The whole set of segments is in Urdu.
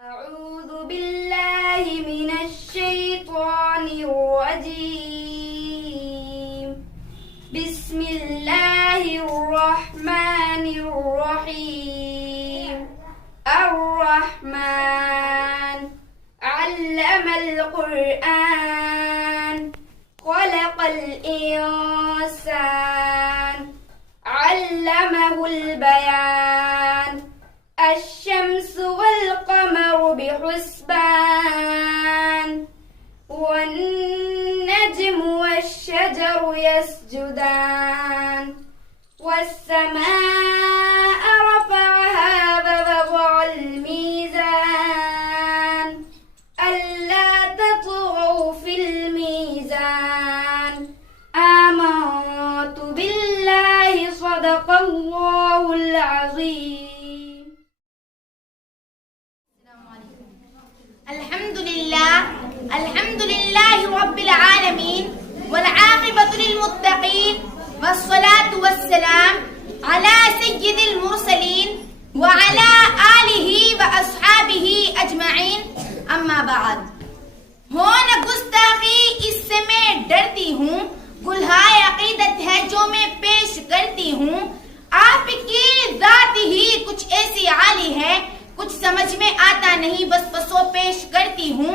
أعوذ بالله من الشيطان الرجيم. بسم الله الرحمن الرحيم. الرحمن علم القرآن خلق الإنسان علمه البيان. الشمس والقمر بحسبان والنجم والشجر يسجدان. والسماء رفعها ووضع الميزان ألا تطغوا في الميزان. آمنت بالله صدق الله العظيم. الحمد لله رب العالمين والعاقبة للمتقين والصلاة والسلام على سيد المرسلين وعلى آله وأصحابه أجمعين. اما بعد. ہو نہ گستاخی اس سے میں ڈرتی ہوں، گلہائے عقیدت ہے جو میں پیش کرتی ہوں. آپ کی ذات ہی کچھ ایسی عالی ہے، کچھ سمجھ میں آتا نہیں بس بسو پیش کرتی ہوں.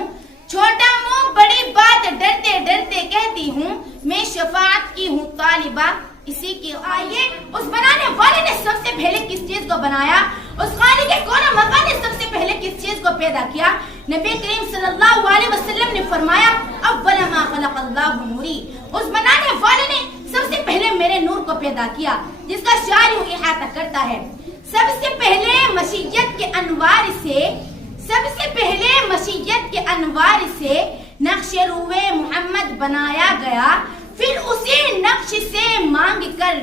چھوٹا منہ بڑی بات ڈرتے ڈرتے کہتی ہوں، میں شفاعت کی ہوں طالبہ اسی کی. آئیے اس بنانے والے نے سب سے پہلے کس چیز کو بنایا، اس خالق کون مکان نے سب سے پہلے کس چیز کو پیدا کیا. نبی کریم صلی اللہ علیہ وسلم نے فرمایا اول ما خلق اللہ نوری. اس بنانے والے نے سب سے پہلے میرے نور کو پیدا کیا، جس کا شعر یوں احاطہ کرتا ہے. سب سے پہلے مشیت کے انوار سے نقش روئے محمد بنایا گیا. پھر اسی نقش سے مانگ کر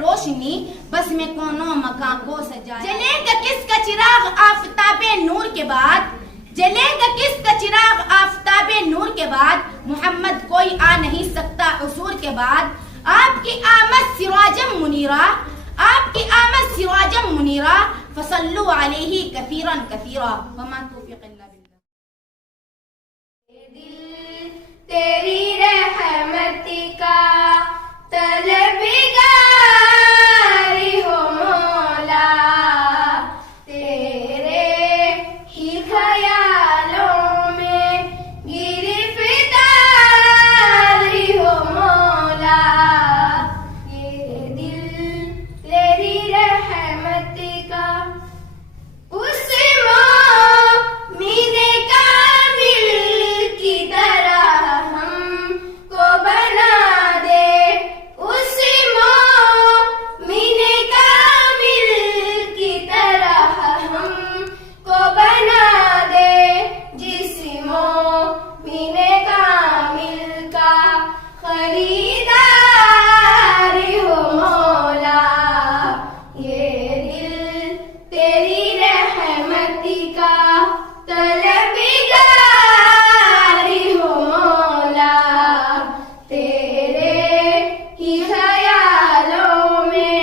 روشنی بس میں کونوں مکان کو سجایا. جلے گا کس کا چراغ آفتاب نور کے بعد محمد کوئی آ نہیں سکتا حضور کے بعد. آپ کی آمد سراجم منیرہ فصلوا علیہ کثیرا کثیرا وما توفیق الا باللہ. دل تیری رحمت کا طلبگار ہو مولا، تیرے ہی خیالوں میں گرفتار ہو مولا. یہ دل تیری رحمت کا اس مومن کامل کی طرح ہم کو بنا دے. اس مومن کامل کی طرح ہم کو بنا دے، جس مومن کامل کا خریدار ہو مولا. یہ دل تیری رحمت کا طلبگار ہو مولا، تیرے ہی خیالوں میں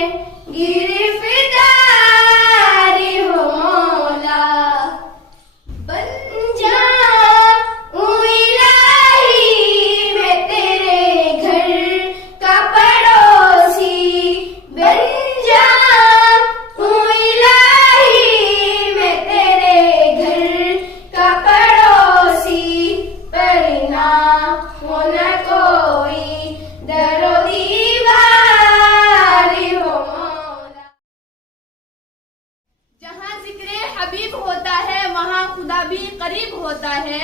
گرفتار ہو مولا. بن جاؤں الہی میں تیرے گھر کا پڑوسی، بن جاؤں الہی میں تیرے گھر کا پڑوسی. پر نہ ہونا کوئی در و دیوار ہو مولا. جہاں ذکر حبیب ہوتا ہے وہاں خدا بھی قریب ہوتا ہے.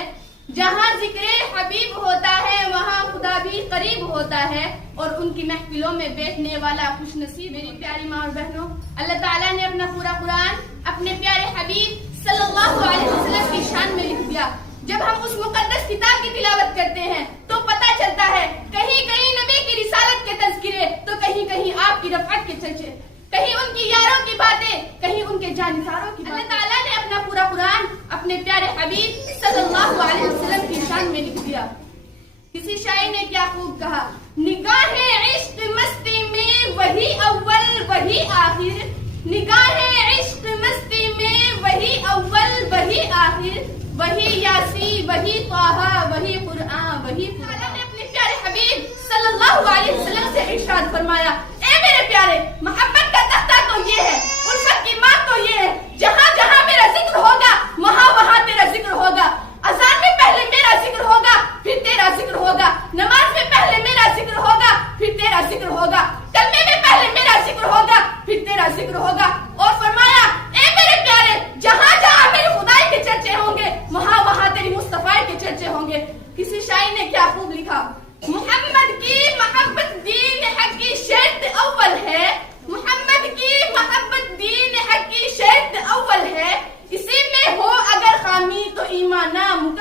جہاں ذکر حبیب ہوتا ہے وہاں خدا بھی قریب ہوتا ہے. اور ان کی محفلوں میں بیٹھنے والا خوش نصیب. میری پیاری ماں اور بہنوں، اللہ تعالیٰ نے اپنا پورا قرآن اپنے پیارے حبیب صلی اللہ علیہ وسلم کی شان میں لکھ دیا. جب ہم اس مقدس کتاب کی تلاوت کرتے ہیں تو پتہ چلتا ہے کہیں کہیں نبی کی رسالت کے تذکرے تو کہیں کہیں آپ کی رفعت کے چرچے، کہیں ان کی یاروں کی باتیں، کہیں ان کے جانساروں کی باتیں. اللہ تعالیٰ نے اپنا پورا قرآن اپنے پیارے حبیب صلی اللہ علیہ وسلم کی شان میں لکھ دیا. کسی شاعر نے کیا خوب کہا، نگاہ عشق مستی میں وہی اول وہی آخر، نگاہ عشق آخر وہی یاسین وہی طٰہٰ وہی قرآن وہی اللہ نے اپنے پیارے حبیب صلی اللہ علیہ وسلم سے ارشاد فرمایا اے میرے پیارے محبت کا تختہ تو یہ ہے الفت کی ماں تو یہ ہے جہاں جہاں میرا ذکر ہوگا وہاں وہاں تیرا ذکر ہوگا اذان میں پہلے میرا ذکر ہوگا پھر تیرا ذکر ہوگا نماز میں پہلے میرا ذکر ہوگا پھر تیرا ذکر ہوگا کلمے میں پہلے میرا ذکر ہوگا پھر تیرا ذکر ہوگا اور فرمایا اے میرے پیارے جہاں جہاں میری خدائی کے چرچے ہوں گے وہاں وہاں تیری مصطفیٰ کے چرچے ہوں گے کسی شاعر نے کیا خوب لکھا محمد کی محبت دین حق کی شرط اول ہے محمد کی محبت دین حق کی شرط اول ہے اسی میں ہو اگر خامی تو ایمان نامکمل